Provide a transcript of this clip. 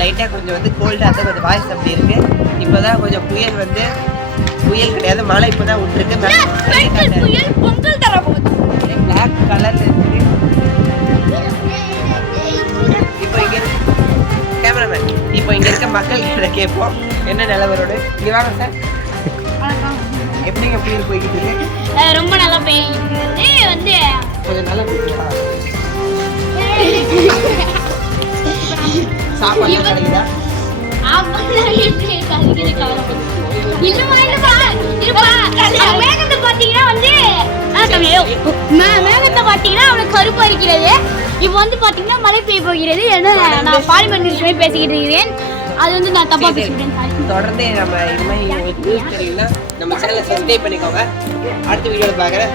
லைட்டாக கொஞ்சம் வந்து கோல்டாக தான் கொஞ்சம் வாய்ஸ் அப்படி இருக்கு. இப்போதான் கொஞ்சம் புயல் வந்து புயல் கிடையாது, மழை இப்போதான் விட்டுருக்கு. பொங்கல் தர போகுது. பிளாக் கலர்ல இருக்குது. இப்போ இங்க கேமராமேன், இப்போ இங்க இருக்க மக்கள் கிட்ட கேட்போம் என்ன நிலவரோடு. இங்க வாங்க சார். எப்படிங்க புயல் போய்கிட்டு இருக்கு? ரொம்ப நல்லா பெய்யுது வந்து கொஞ்சம் நல்லா போய்க்குவா. சாப்பாடு கிடைக்குதா? மேகத்தை பாத்தீங்கன்னா வந்து மேகத்தை பாத்தீங்கன்னா அவனுக்கு கருப்பா இருக்கிறது. இப்போ வந்து பாத்தீங்கன்னா மழை பெய்ய போகிறது. ஏன்னா நான் பார்லிமெண்ட் நியூஸ்ல பேசிக்கிட்டு இருக்கிறேன். அது வந்து நான் தப்பா பேசிக்கிட்டேன். தொடர்ந்து நம்ம இது மாதிரி நியூஸ் தெரியும்னா நம்ம சேனலை சப்ஸ்கிரைப் பண்ணிக்கோங்க. அடுத்த வீடியோவில் பார்க்குறேன்.